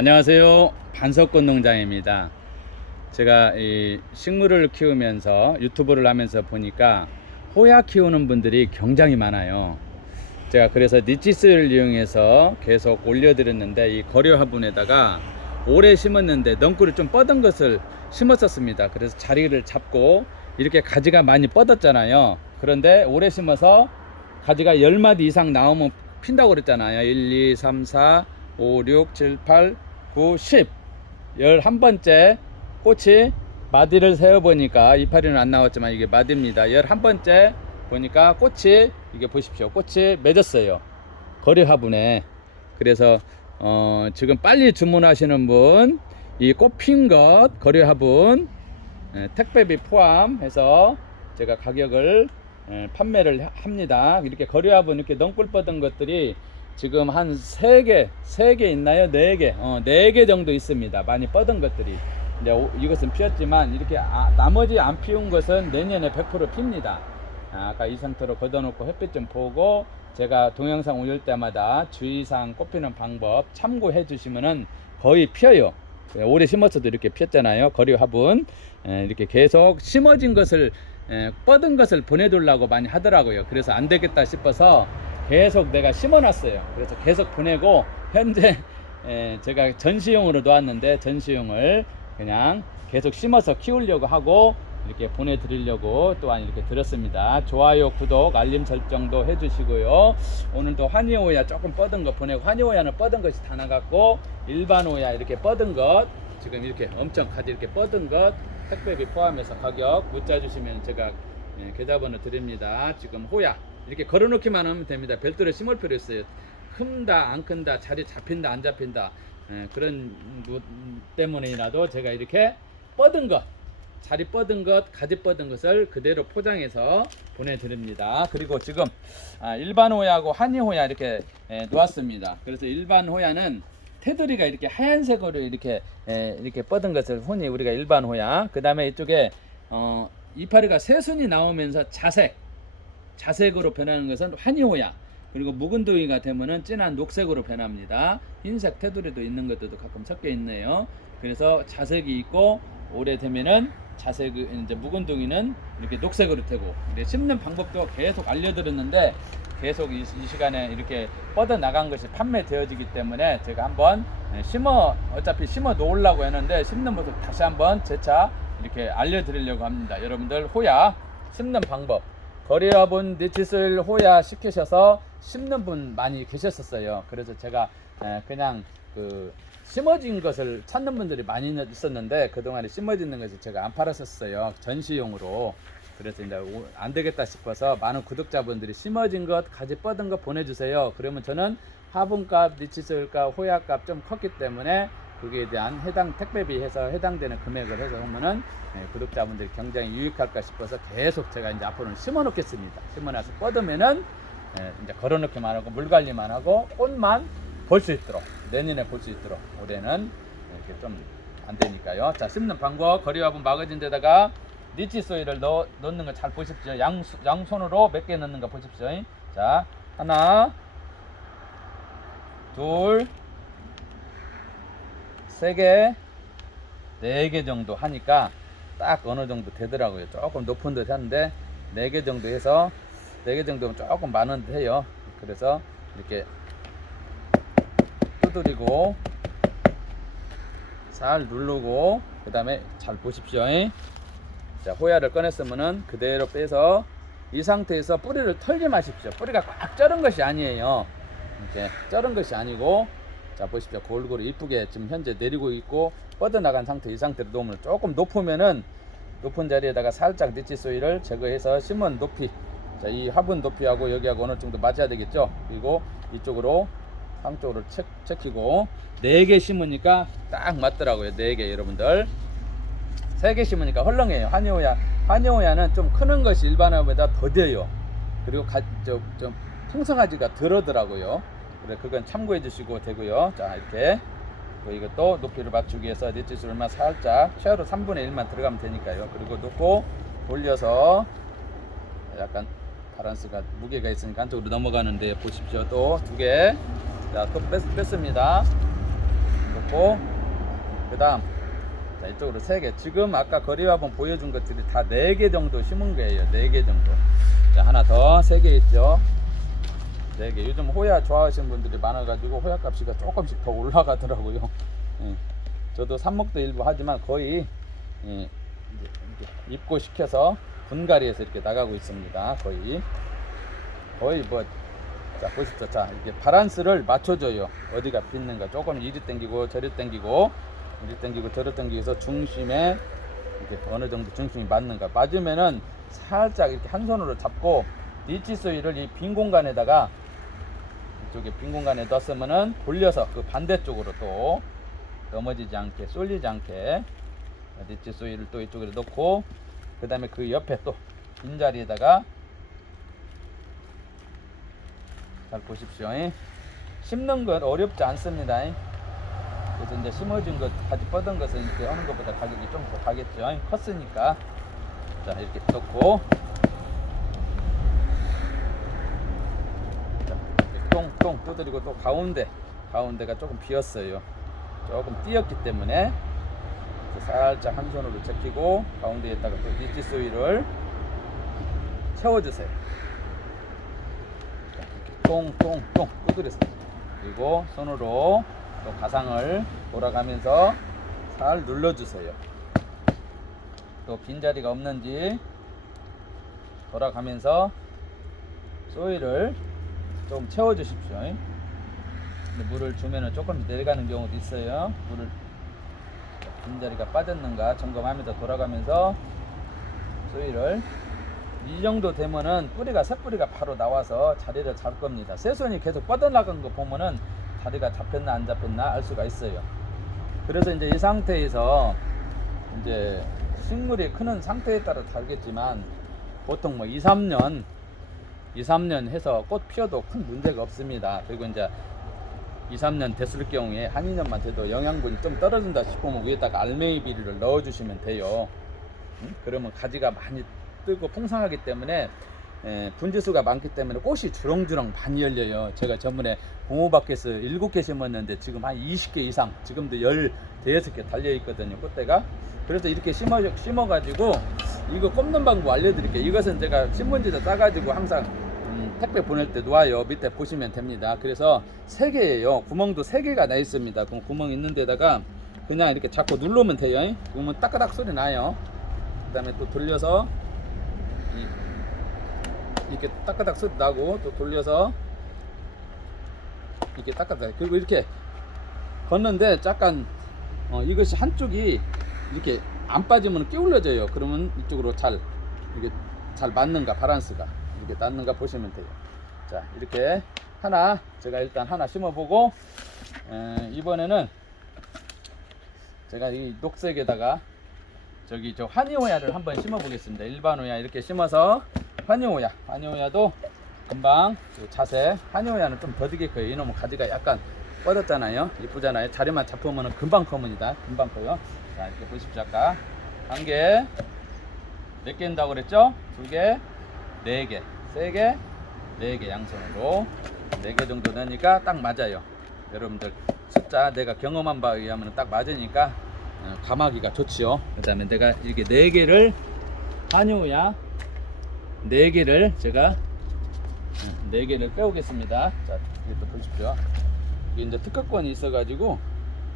안녕하세요. 반석권 농장입니다. 제가 이 식물을 키우면서 유튜브를 하면서 보니까 호야 키우는 분들이 굉장히 많아요. 제가 그래서 니치스를 이용해서 계속 올려드렸는데 이 거리 화분에다가 오래 심었는데 넝쿨이 좀 뻗은 것을 심었었습니다. 그래서 자리를 잡고 이렇게 가지가 많이 뻗었잖아요. 그런데 오래 심어서 가지가 10마디 이상 나오면 핀다고 그랬잖아요. 1, 2, 3, 4, 5, 6, 7, 8, 9, 10. 11번째 꽃이 마디를 세어보니까 이파리는 안 나왔지만 이게 마디입니다. 11번째 보니까 꽃이 이게 보십시오. 꽃이 맺었어요. 거리 화분에. 그래서 어, 지금 빨리 주문하시는 분, 이 꽃핀 것, 거리 화분, 에, 택배비 포함해서 제가 가격을 에, 판매를 하- 합니다. 이렇게 거리 화분 이렇게 넝굴 뻗은 것들이 지금 한 세 개, 세 개 있나요? 네 개, 어, 네개 정도 있습니다. 많이 뻗은 것들이. 이제 오- 이것은 피었지만 이렇게 아- 나머지 안 피운 것은 내년에 100% 핍니다. 아, 아까 이 상태로 걷어놓고 햇빛 좀 보고 제가 동영상 올릴 때마다 주의사항 꼽히는 방법 참고해 주시면은 거의 피어요. 예, 오래 심었어도 이렇게 피었잖아요. 거리 화분 에, 이렇게 계속 심어진 것을 에, 뻗은 것을 보내달라고 많이 하더라고요. 그래서 안 되겠다 싶어서 계속 내가 심어놨어요. 그래서 계속 보내고 현재 에, 제가 전시용으로 놓았는데 전시용을 그냥 계속 심어서 키우려고 하고 이렇게 보내드리려고 또한 이렇게 드렸습니다. 좋아요, 구독, 알림 설정도 해주시고요. 오늘도 환희오야 조금 뻗은 거 보내고 환희오야는 뻗은 것이 다 나갔고 일반 오야 이렇게 뻗은 것 지금 이렇게 엄청 가지 이렇게 뻗은 것 택배비 포함해서 가격 문자 주시면 제가 예, 계좌번호 드립니다. 지금 호야 이렇게 걸어놓기만 하면 됩니다. 별도로 심을 필요 있어요. 큰다 안 큰다 자리 잡힌다 안 잡힌다 예, 그런 것 때문이라도 제가 이렇게 뻗은 것 자리 뻗은 것, 가지 뻗은 것을 그대로 포장해서 보내드립니다. 그리고 지금 아, 일반 호야하고 한이 호야 이렇게 에, 놓았습니다. 그래서 일반 호야는 테두리가 이렇게 하얀색으로 이렇게 에, 이렇게 뻗은 것을 흔히 우리가 일반 호야. 그 다음에 이쪽에 어, 이파리가 새순이 나오면서 자색, 자색으로 변하는 것은 환희호야. 그리고 묵은둥이가 되면은 진한 녹색으로 변합니다. 흰색 테두리도 있는 것들도 가끔 섞여 있네요. 그래서 자색이 있고 오래되면은 자색 이제 묵은둥이는 이렇게 녹색으로 되고 근데 심는 방법도 계속 알려드렸는데 계속 이, 이 시간에 이렇게 뻗어 나간 것이 판매되어지기 때문에 제가 한번 예, 심어 어차피 심어 놓으려고 했는데 심는 모습 다시 한번 재차 이렇게 알려드리려고 합니다. 여러분들 호야 심는 방법 거리화분 니치솔 호야 시키셔서 심는 분 많이 계셨었어요. 그래서 제가 에, 그냥 그 심어진 것을 찾는 분들이 많이 있었는데 그동안에 심어지는 것을 제가 안 팔았었어요. 전시용으로. 그래서 이제 오- 안 되겠다 싶어서 많은 구독자분들이 심어진 것, 가지 뻗은 것 보내주세요. 그러면 저는 화분값, 니치솔값, 호야값 좀 컸기 때문에 거기에 대한 해당 택배비 해서 해당되는 금액을 해서 하면은 예, 구독자분들이 굉장히 유익할까 싶어서 계속 제가 이제 앞으로는 심어 놓겠습니다. 심어 놔서 뻗으면은 예, 이제 걸어 놓기만 하고 물 관리만 하고 꽃만 볼 수 있도록 내년에 볼 수 있도록 올해는 이렇게 좀 안 되니까요. 자 심는 방법 거리 화분 막아진 데다가 니치 소일을 넣, 넣는 거 잘 보십시오. 양, 양손으로 몇 개 넣는 거 보십시오. 자 하나 둘 세 개, 네개 정도 하니까 딱 어느 정도 되더라고요. 조금 높은 듯 한데 네개 정도 해서 네개 정도면 조금 많은 듯 해요. 그래서 이렇게 두드리고 잘 누르고 그 다음에 잘 보십시오. 자 호야를 꺼냈으면은 그대로 빼서 이 상태에서 뿌리를 털지 마십시오. 뿌리가 꽉 자른 것이 아니에요. 이렇게 자른 것이 아니고 자 보십시오. 골고루 이쁘게 지금 현재 내리고 있고 뻗어나간 상태 이 상태로 놓으면 조금 높으면은 높은 자리에다가 살짝 니치 소일을 제거해서 심은 높이 자 이 화분 높이하고 여기하고 어느 정도 맞아야 되겠죠? 그리고 이쪽으로 한쪽으로 체, 체키고 네개 심으니까 딱 맞더라고요. 네개 여러분들. 세개 심으니까 헐렁해요. 한의호야 한의호야는 좀 크는 것이 일반화보다 더뎌요. 그리고 가, 좀, 좀 풍성하지가 덜하더라고요 그래 그건 참고해 주시고 되고요 자 이렇게 또 이것도 높이를 맞추기 위해서 니치술만 살짝 최하로 3분의 1만 들어가면 되니까요 그리고 놓고 돌려서 약간 바란스가 무게가 있으니까 안쪽으로 넘어가는데 보십시오 또 두 개 자 또 뺐습니다 넣고 그다음 자 이쪽으로 세 개. 지금 아까 거리화번 보여준 것들이 다 네 개 정도 심은 거예요. 네 개 정도. 자 하나 더 세 개 있죠. 네 개. 요즘 호야 좋아하시는 분들이 많아가지고 호야 값이 조금씩 더 올라가더라고요. 예. 저도 삽목도 일부 하지만 거의 예, 입고 시켜서 분갈이해서 이렇게 나가고 있습니다. 거의 거의 뭐 자 보십시오. 자 이렇게 바란스를 맞춰줘요. 어디가 빗는가 조금 이리 당기고 저리 당기고 이리 당기고 저리 당기면서 중심에 이렇게 어느 정도 중심이 맞는가 맞으면은 살짝 이렇게 한 손으로 잡고 리치 소일을 이빈 공간에다가 이쪽에 빈 공간에 놨으면은 돌려서 그 반대쪽으로 또 넘어지지 않게 쏠리지 않게 리치 소일을 또 이쪽으로 넣고 그 다음에 그 옆에 또 빈자리에다가 잘 보십시오. 잉? 심는 건 어렵지 않습니다. 잉? 그래서 이제 심어진 것, 가지 뻗은 것은 이렇게 하는 것보다 가격이 좀 더 가겠죠. 잉? 컸으니까. 자, 이렇게 넣고. 자, 이렇게 똥똥 두드리고 또 가운데, 가운데가 조금 비었어요. 조금 띄었기 때문에 살짝 한 손으로 제끼고 가운데에다가 또 리치 소일을 채워주세요. 똥똥똥 두드렸어요. 그리고 손으로 또 가상을 돌아가면서 잘 눌러주세요. 또 빈자리가 없는지 돌아가면서 소일을 좀 채워주십시오. 물을 주면은 조금 내려가는 경우도 있어요. 물을 빈자리가 빠졌는가 점검하면서 돌아가면서 소일을 이 정도 되면은 뿌리가 새 뿌리가 바로 나와서 자리를 잡을 겁니다. 새 손이 계속 뻗어나간 거 보면은 자리가 잡혔나 안 잡혔나 알 수가 있어요. 그래서 이제 이 상태에서 이제 식물이 크는 상태에 따라 다르겠지만 보통 뭐 2, 3년 2, 3년 해서 꽃 피어도 큰 문제가 없습니다. 그리고 이제 2, 3년 됐을 경우에 한 2년만 돼도 영양분이 좀 떨어진다 싶으면 위에다가 알맹이 비료를 넣어주시면 돼요. 음? 그러면 가지가 많이 뜨고 풍성하기 때문에 에, 분지수가 많기 때문에 꽃이 주렁주렁 많이 열려요. 제가 전번에 공호밖에서 7개 심었는데 지금 한 20개 이상, 지금도 15개 달려 있거든요. 꽃대가. 그래서 이렇게 심어, 심어가지고 이거 꼽는 방법 알려드릴게요. 이것은 제가 신문지에다 싸가지고 항상 음, 택배 보낼 때 놓아요. 밑에 보시면 됩니다. 그래서 세 개예요. 구멍도 세 개가 나 있습니다. 그럼 구멍 있는 데다가 그냥 이렇게 자꾸 누르면 돼요. 그러면 따까닥 소리 나요. 그다음에 또 돌려서 이- 이렇게 따까닥 소리 나고 또 돌려서 이렇게 따까닥 그리고 이렇게 걷는데 약간 어, 이것이 한쪽이 이렇게 안 빠지면 끼울러져요. 그러면 이쪽으로 잘 이게 잘 맞는가 바란스가 이렇게 맞는가 보시면 돼요. 자 이렇게 하나 제가 일단 하나 심어보고 에, 이번에는 제가 이 녹색에다가 저기 저 환희호야를 한번 심어 보겠습니다. 일반 호야 이렇게 심어서 환희호야, 환희호야도 금방 그 자세. 환희호야는 좀 더디게 커요. 이놈은 가지가 약간 뻗었잖아요. 이쁘잖아요. 자리만 잡으면 금방 커문니다. 금방 커요. 자 이렇게 보십시오. 아까 한 개, 몇개 한다고 그랬죠? 두 개, 네 개, 세 개, 네 개 양손으로 네 개 정도 되니까 딱 맞아요. 여러분들 숫자 내가 경험한 바에 의하면 딱 맞으니까 어, 감하기가 좋지요. 그 다음에 내가 이렇게 네 개를 한효야 네 개를 제가 어, 네 개를 빼오겠습니다. 자, 이것도 보십시오. 이게 이제 특허권이 있어 가지고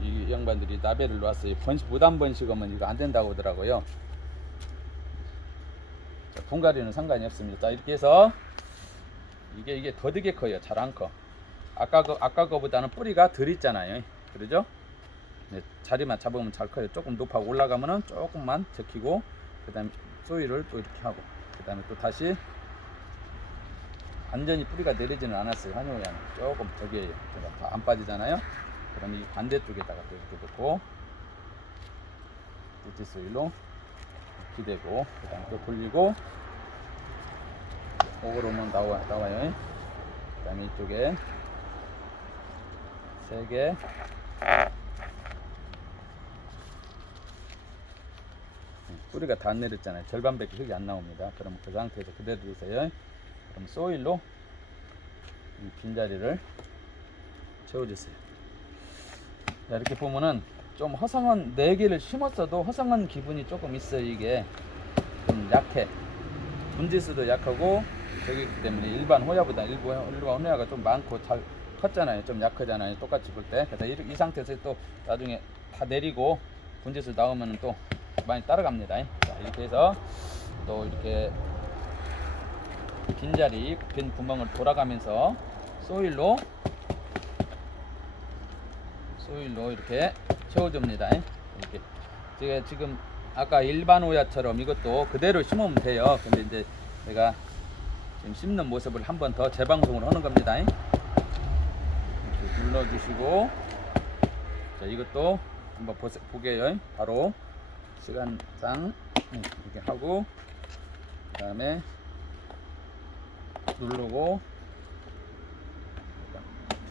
이 양반들이 나베를 놨어요. 번식 무단 번식하면 이거 안 된다고 하더라고요. 자, 분갈이는 상관이 없습니다. 자, 이렇게 해서 이게 이게 더디게 커요. 잘 안 커. 아까 거 아까 거보다는 뿌리가 덜 있잖아요. 그러죠? 네, 자리만 잡으면 잘 커요. 조금 높아 올라가면은 조금만 제키고 그다음에 소위를 또 이렇게 하고 그다음에 또 다시 완전히 뿌리가 내리지는 않았어요. 한효야는 조금 저기에요. 제가 다안 빠지잖아요. 그럼 이 반대쪽에다가 또 이렇게 놓고 리티 소일로 기대고 그다음에 또 돌리고 오글 오면 나와 나와요. 그 다음에 이쪽에 세 개. 뿌리가 다안 내렸잖아요. 절반밖에 흙이 안 나옵니다. 그럼 그 상태에서 그대로 두세요. 그럼 소일로 이 빈자리를 채워주세요. 자, 이렇게 보면은 좀 허성한 네 개를 심었어도 허성한 기분이 조금 있어요 이게. 좀 약해. 분지수도 약하고 저기기 때문에 일반 호야보다 일부 일반 호야가 좀 많고 잘 컸잖아요. 좀 약하잖아요. 똑같이 볼 때. 그래서 이, 이 상태에서 또 나중에 다 내리고 분지수 나오면은 또 많이 따라갑니다. 자 이렇게 해서 또 이렇게 빈자리 빈 구멍을 돌아가면서 소일로 소일로 이렇게 채워줍니다. 이렇게 제가 지금 아까 일반 오야처럼 이것도 그대로 심으면 돼요. 근데 이제 제가 지금 심는 모습을 한 번 더 재방송을 하는 겁니다. 이렇게 눌러주시고 자 이것도 한번 보게요. 바로 시간상 이렇게 하고 그 다음에 누르고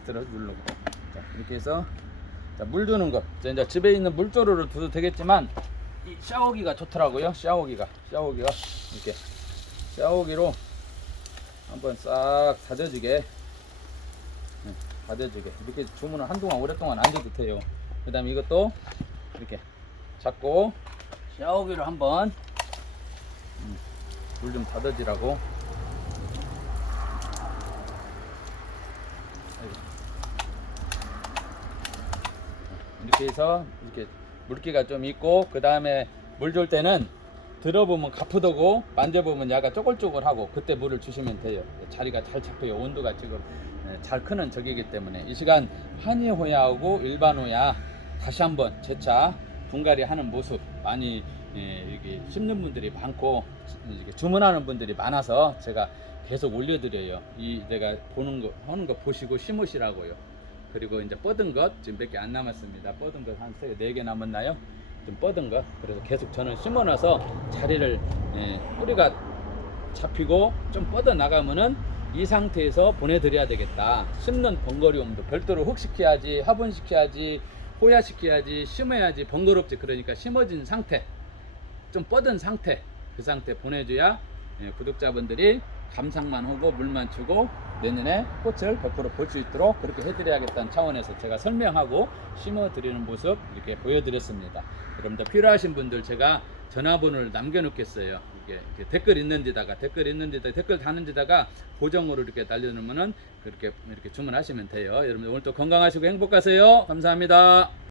밑으로 누르고 자, 이렇게 해서 자, 물 주는 것. 자, 이제 집에 있는 물조르를 둬도 되겠지만 이 샤워기가 좋더라고요. 샤워기가 샤워기가 이렇게 샤워기로 한번 싹 다져주게 네, 다져주게 이렇게 주문을 한동안 오랫동안 안 줘도 돼요. 그다음에 이것도 이렇게 잡고 샤워기로 한번 음, 물좀 다져지라고 이렇게 해서 이렇게 물기가 좀 있고 그 다음에 물 줄 때는 들어보면 가쁘다고 만져보면 야가 쪼글쪼글하고 그때 물을 주시면 돼요. 자리가 잘 잡혀요. 온도가 지금 예, 잘 크는 적이기 때문에. 이 시간 한이 호야하고 일반 호야 다시 한번 재차 분갈이 하는 모습 많이 예, 이렇게 심는 분들이 많고 주문하는 분들이 많아서 제가 계속 올려드려요. 이 내가 보는 거 하는 거 보시고 심으시라고요 그리고 이제 뻗은 것 지금 몇 개 안 남았습니다. 뻗은 것한 세 네 개 남았나요? 좀 뻗은 것. 그래서 계속 저는 심어놔서 자리를 예, 뿌리가 잡히고 좀 뻗어 나가면은 이 상태에서 보내드려야 되겠다. 심는 번거로움도 별도로 흙시켜야지, 화분시켜야지, 호야시켜야지, 심어야지 번거롭지. 그러니까 심어진 상태, 좀 뻗은 상태, 그 상태 보내줘야 예, 구독자분들이 감상만 하고 물만 주고 내년에 꽃을 100%볼 수 있도록 그렇게 해드려야겠다는 차원에서 제가 설명하고 심어드리는 모습 이렇게 보여드렸습니다. 여러분들 필요하신 분들 제가 전화번호를 남겨놓겠어요. 이게 이렇게 댓글 있는 데다가 댓글 있는 데다가 댓글 다는 데다가 고정으로 이렇게 달려놓으면은 그렇게 이렇게 주문하시면 돼요. 여러분들 오늘 또 건강하시고 행복하세요. 감사합니다.